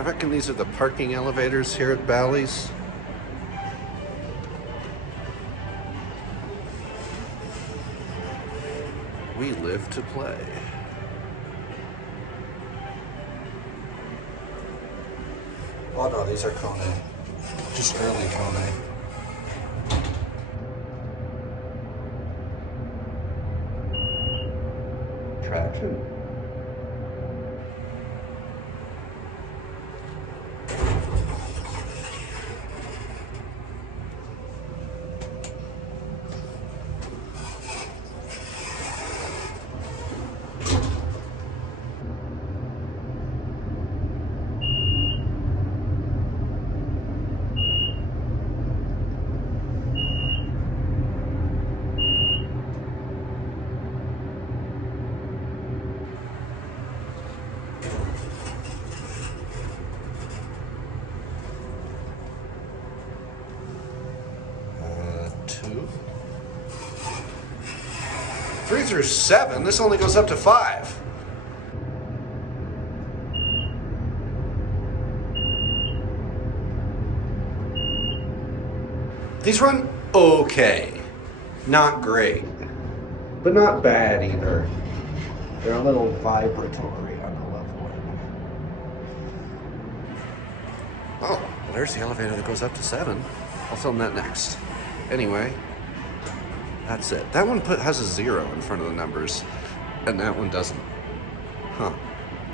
I reckon these are the parking elevators here at Bally's. We live to play. Oh no, these are Kone. Just early Kone. Traction. Two. 3 through 7. This only goes up to 5. These run okay. Not great, but not bad either. They're a little vibratory on the level. Oh, well, there's the elevator that goes up to 7. I'll film that next. Anyway, that's it. That one has a 0 in front of the numbers, and that one doesn't. Huh.